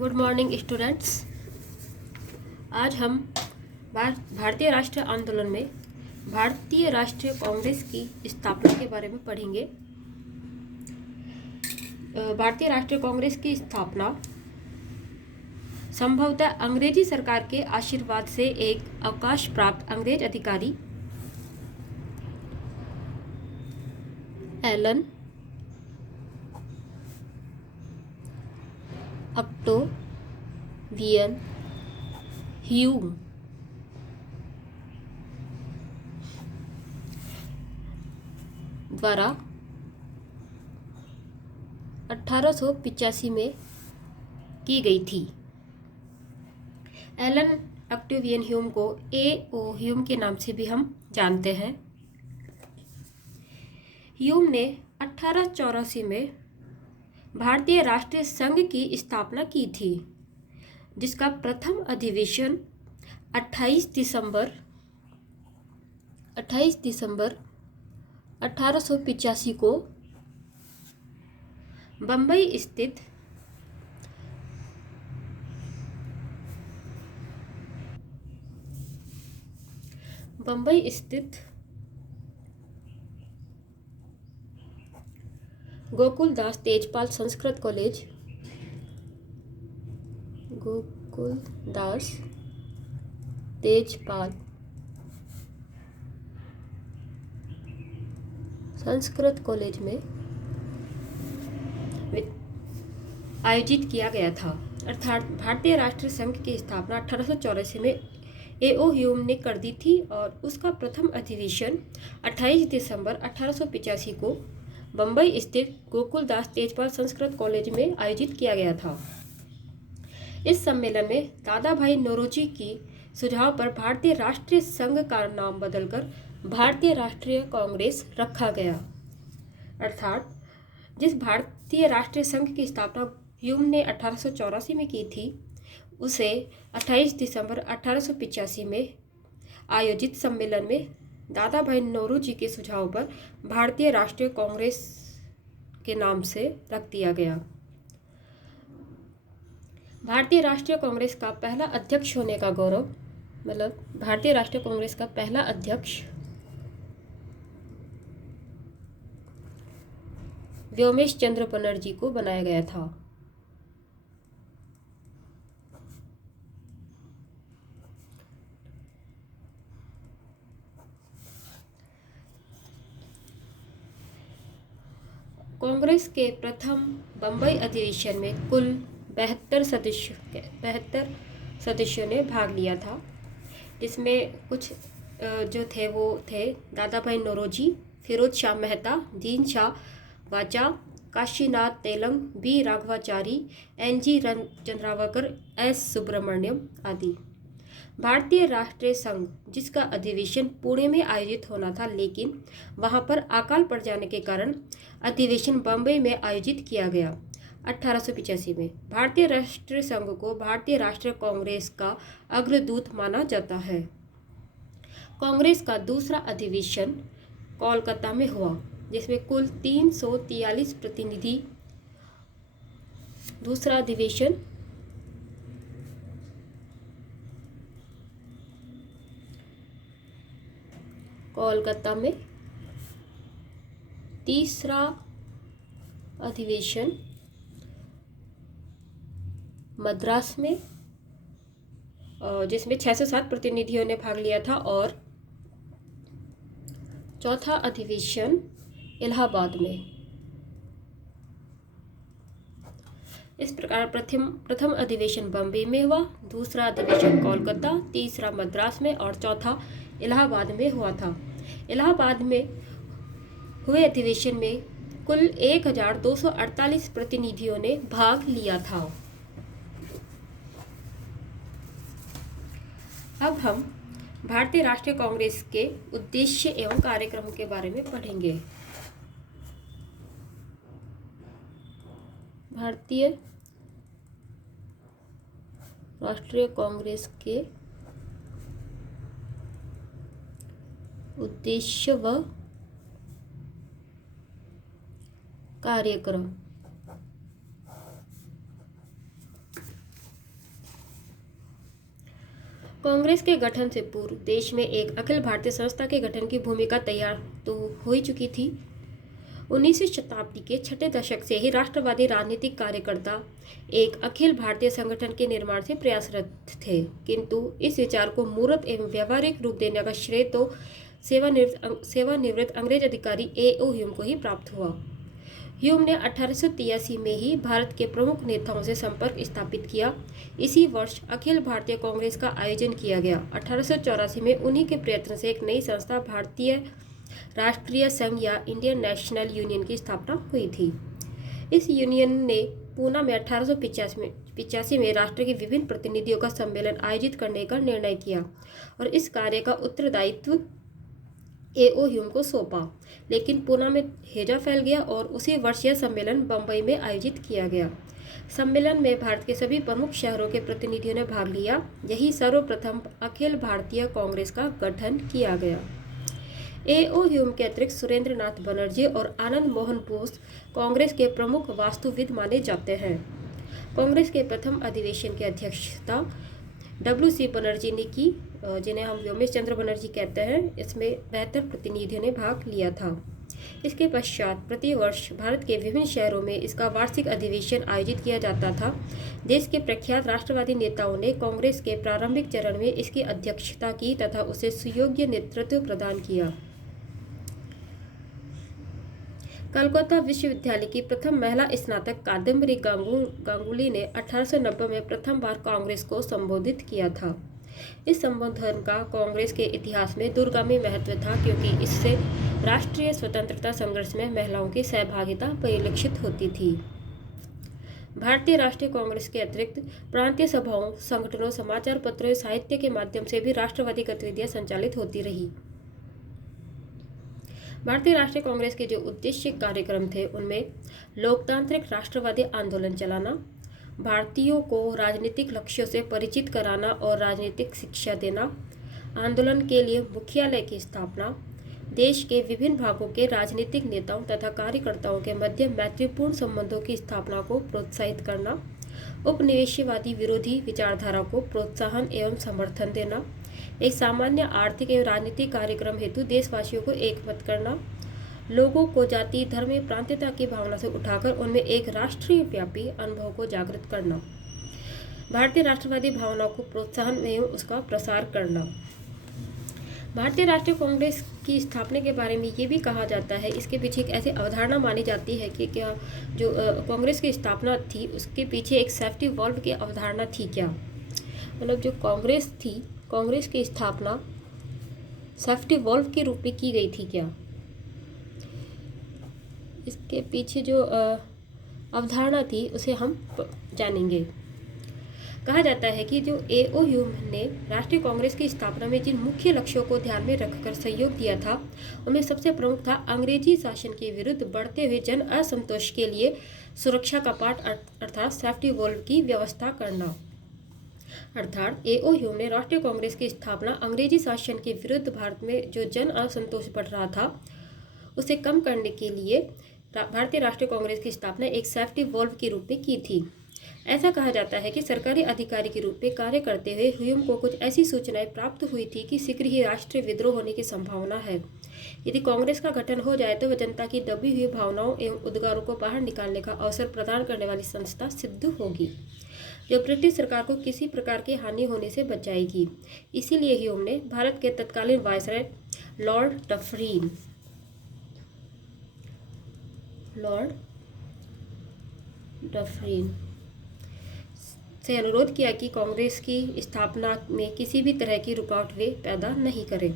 Good morning students. आज हम भारतीय राष्ट्रीय आंदोलन में भारतीय राष्ट्रीय कांग्रेस की स्थापना के बारे में पढ़ेंगे। भारतीय राष्ट्रीय कांग्रेस की स्थापना संभवतः अंग्रेजी सरकार के आशीर्वाद से एक अवकाश प्राप्त अंग्रेज अधिकारी एलन ऑक्टेवियन ह्यूम द्वारा 1885 में की गई थी। एलन ऑक्टेवियन ह्यूम को A.O. ह्यूम के नाम से भी हम जानते हैं। ह्यूम ने 1884 में भारतीय राष्ट्रीय संघ की स्थापना की थी, जिसका प्रथम अधिवेशन 28 दिसंबर 1885 को बम्बई स्थित गोकुलदास तेजपाल संस्कृत कॉलेज में आयोजित किया गया था। अर्थात भारतीय राष्ट्रीय संघ की स्थापना 1884 में A.O. ह्यूम ने कर दी थी और उसका प्रथम अधिवेशन 28 दिसंबर 1885 को बम्बई स्थित गोकुलदास तेजपाल संस्कृत कॉलेज में आयोजित किया गया था। इस सम्मेलन में दादा भाई नौरोजी की सुझाव पर भारतीय राष्ट्रीय संघ का नाम बदलकर भारतीय राष्ट्रीय कांग्रेस रखा गया। अर्थात जिस भारतीय राष्ट्रीय संघ की स्थापना ह्यूम ने 1884 में की थी, उसे 28 दिसंबर 1885 में आयोजित सम्मेलन में दादा भाई नौरोजी के सुझाव पर भारतीय राष्ट्रीय कांग्रेस के नाम से रख दिया गया। भारतीय राष्ट्रीय कांग्रेस का पहला अध्यक्ष होने का गौरव, भारतीय राष्ट्रीय कांग्रेस का पहला अध्यक्ष व्योमेश चंद्र बनर्जी को बनाया गया था। कांग्रेस के प्रथम बम्बई अधिवेशन में कुल 72 सदस्यों ने भाग लिया था, जिसमें कुछ जो थे वो थे दादा भाई Naoroji, Firoz Shah Mehta, Dinshaw Wacha, Kashinath Telang, B Raghavachari, N.G. Chandavarkar, S. Subramaniam आदि। भारतीय राष्ट्रीय संघ, जिसका अधिवेशन पुणे में आयोजित होना था, लेकिन वहां पर अकाल पड़ जाने के कारण अधिवेशन बम्बई में आयोजित किया गया 1885 में। भारतीय राष्ट्रीय संघ को भारतीय राष्ट्रीय कांग्रेस का अग्रदूत माना जाता है। कांग्रेस का दूसरा अधिवेशन कोलकाता में हुआ, जिसमें कुल 343 प्रतिनिधि। दूसरा अधिवेशन कोलकाता में, तीसरा अधिवेशन मद्रास में, जिसमें 607 प्रतिनिधियों ने भाग लिया था, और चौथा अधिवेशन इलाहाबाद में। इस प्रकार प्रथम अधिवेशन बम्बई में हुआ, दूसरा अधिवेशन कोलकाता, तीसरा मद्रास में और चौथा इलाहाबाद में हुआ था। इलाहाबाद में हुए अधिवेशन में कुल 1248 प्रतिनिधियों ने भाग लिया था। अब हम भारतीय राष्ट्रीय कांग्रेस के उद्देश्य एवं कार्यक्रम के बारे में पढ़ेंगे। भारतीय राष्ट्रीय कांग्रेस के उद्देश्य व कार्यक्रम। कांग्रेस के गठन से पूर्व देश में एक अखिल भारतीय संस्था के गठन की भूमिका तैयार तो हो ही चुकी थी। 19वीं शताब्दी के छठे दशक से ही राष्ट्रवादी राजनीतिक कार्यकर्ता एक अखिल भारतीय संगठन के निर्माण से प्रयासरत थे, किंतु इस विचार को मूर्त एवं व्यावहारिक रूप देने का श्रेय तो सेवानिवृत्त अंग्रेज अधिकारी A.O. ह्यूम को ही प्राप्त हुआ। ह्यूम ने 1883 में ही भारत के प्रमुख नेताओं से संपर्क स्थापित किया। इसी वर्ष अखिल भारतीय कांग्रेस का आयोजन किया गया। 1884 में उन्हीं के प्रयत्न से एक नई संस्था भारतीय राष्ट्रीय संघ या इंडियन नेशनल यूनियन की स्थापना हुई थी। इस यूनियन ने पूना में 1885 में राष्ट्र के विभिन्न प्रतिनिधियों का सम्मेलन आयोजित करने का निर्णय किया और इस कार्य का उत्तरदायित्व A.O. ह्यूम को सौंपा, लेकिन पूना में हैजा फैल गया और उसी वर्ष यह सम्मेलन बम्बई में आयोजित किया गया। सम्मेलन में भारत के सभी प्रमुख शहरों के प्रतिनिधियों ने भाग लिया। यही सर्वप्रथम अखिल भारतीय कांग्रेस का गठन किया गया। A.O. ह्यूम के अतिरिक्त सुरेंद्र नाथ बनर्जी और आनंद मोहन बोस कांग्रेस के प्रमुख वास्तुविद माने जाते हैं। कांग्रेस के प्रथम अधिवेशन की अध्यक्षता W.C. बनर्जी ने की, जिन्हें हम व्योमेश चंद्र बनर्जी कहते हैं। इसमें 72 प्रतिनिधियों ने भाग लिया था। इसके पश्चात प्रतिवर्ष भारत के विभिन्न शहरों में इसका वार्षिक अधिवेशन आयोजित किया जाता था। देश के प्रख्यात राष्ट्रवादी नेताओं ने कांग्रेस के प्रारंभिक चरण में इसकी अध्यक्षता की तथा उसे सुयोग्य नेतृत्व प्रदान किया। कलकत्ता विश्वविद्यालय की प्रथम महिला स्नातक कादम्बरी गांगुली ने 1890 में प्रथम बार कांग्रेस को संबोधित किया था। इस संबोधन का कांग्रेस के इतिहास में दूरगामी महत्व था, क्योंकि इससे राष्ट्रीय स्वतंत्रता संघर्ष में महिलाओं की सहभागिता परिलक्षित होती थी। भारतीय राष्ट्रीय कांग्रेस के अतिरिक्त प्रांतीय सभाओं, संगठनों, समाचार पत्रों, साहित्य के माध्यम से भी राष्ट्रवादी गतिविधियां संचालित होती रही। भारतीय राष्ट्रीय कांग्रेस के जो उद्देश्य कार्यक्रम थे उनमें लोकतांत्रिक राष्ट्रवादी आंदोलन चलाना, भारतीयों को राजनीतिक लक्ष्यों से परिचित कराना और राजनीतिक शिक्षा देना, आंदोलन के लिए मुख्यालय की स्थापना, देश के विभिन्न भागों के राजनीतिक नेताओं तथा कार्यकर्ताओं के मध्य मैत्रीपूर्ण संबंधों की स्थापना को प्रोत्साहित करना, उपनिवेशवादी विरोधी विचारधारा को प्रोत्साहन एवं समर्थन देना, एक सामान्य आर्थिक एवं राजनीतिक कार्यक्रम हेतु देशवासियों को एकमत करना, लोगों को जाति, धर्म एवं प्रांतीयता की भावना से उठाकर उनमें एक राष्ट्रीय व्यापी अनुभव को जागृत करना, भारतीय राष्ट्रवादी भावना को प्रोत्साहन एवं उसका प्रसार करना। भारतीय राष्ट्रीय कांग्रेस की स्थापना के बारे में ये भी कहा जाता है, इसके पीछे एक ऐसी अवधारणा मानी जाती है कि क्या जो कांग्रेस की स्थापना थी उसके पीछे एक सेफ्टी वॉल्व की अवधारणा थी क्या, मतलब जो कांग्रेस थी, कांग्रेस की स्थापना सेफ्टी वॉल्व के रूप में की गई थी क्या, इसके पीछे जो अवधारणा थी उसे हम जानेंगे। कहा जाता है कि जो A.O. ह्यूम ने राष्ट्रीय कांग्रेस की स्थापना में जिन मुख्य लक्ष्यों को ध्यान में रखकर सहयोग दिया था उनमें सबसे प्रमुख था अंग्रेजी शासन के विरुद्ध बढ़ते हुए जन असंतोष के लिए सुरक्षा कपाट अर्थात सेफ्टी वॉल्व की व्यवस्था करना। अर्थात A.O. ह्यूम ने राष्ट्रीय कांग्रेस की स्थापना अंग्रेजी शासन के विरुद्ध भारत में जो जन असंतोष बढ़ रहा था उसे कम करने के लिए भारतीय राष्ट्रीय कांग्रेस की स्थापना एक सेफ्टी वॉल्व के रूप में की थी। ऐसा कहा जाता है कि सरकारी अधिकारी के रूप में कार्य करते हुए ह्यूम को कुछ ऐसी सूचनाएं प्राप्त हुई थी कि शीघ्र ही राष्ट्रीय विद्रोह होने की संभावना है। यदि कांग्रेस का गठन हो जाए तो वह जनता की दबी हुई भावनाओं एवं उद्गारों को बाहर निकालने का अवसर प्रदान करने वाली संस्था सिद्ध होगी, जो ब्रिटिश सरकार को किसी प्रकार की हानि होने से बचाएगी। इसीलिए ह्यूम ने भारत के तत्कालीन वायसराय लॉर्ड डफरिन से अनुरोध किया कि कांग्रेस की स्थापना में किसी भी तरह की रुकावट वे पैदा नहीं करें।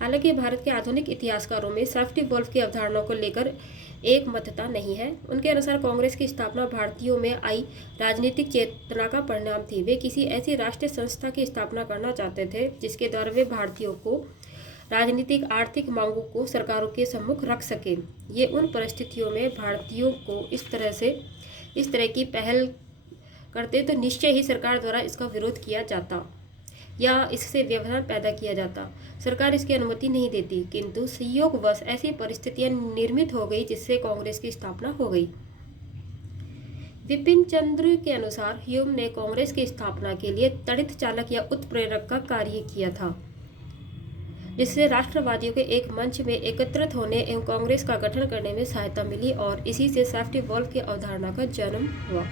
हालांकि भारत के आधुनिक इतिहासकारों में सेफ्टी वॉल्व की अवधारणा को लेकर एक मतता नहीं है। उनके अनुसार कांग्रेस की स्थापना भारतीयों में आई राजनीतिक चेतना का परिणाम थी। वे किसी ऐसी राष्ट्रीय संस्था की स्थापना करना चाहते थे जिसके द्वारा वे भारतीयों को राजनीतिक आर्थिक मांगों को सरकारों के सम्मुख रख सके। ये उन परिस्थितियों में भारतीयों को इस तरह की पहल करते तो निश्चय ही सरकार द्वारा इसका विरोध किया जाता या इससे व्यवधान पैदा किया जाता। सरकार इसकी अनुमति नहीं देती, किंतु संयोगवश ऐसी परिस्थितियां निर्मित हो गई जिससे कांग्रेस की स्थापना हो गई। विपिन चंद्र के अनुसार ह्यूम ने कांग्रेस की स्थापना के लिए तड़ित चालक या उत्प्रेरक का कार्य किया था, जिससे राष्ट्रवादियों के एक मंच में एकत्रित होने एवं कांग्रेस का गठन करने में सहायता मिली और इसी से सेफ्टी वॉल्व की अवधारणा का जन्म हुआ।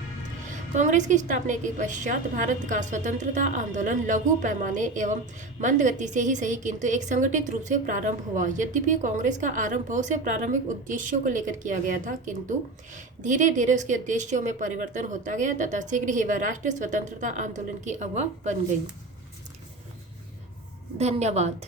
कांग्रेस की स्थापना के पश्चात भारत का स्वतंत्रता आंदोलन लघु पैमाने एवं मंद गति से ही सही किंतु एक संगठित रूप से प्रारंभ हुआ। यद्यपि कांग्रेस का आरंभ बहुत से प्रारंभिक उद्देश्यों को लेकर किया गया था, किंतु धीरे धीरे उसके उद्देश्यों में परिवर्तन होता गया तथा शीघ्र ही वह राष्ट्रीय स्वतंत्रता आंदोलन की अगुवा बन गई। धन्यवाद।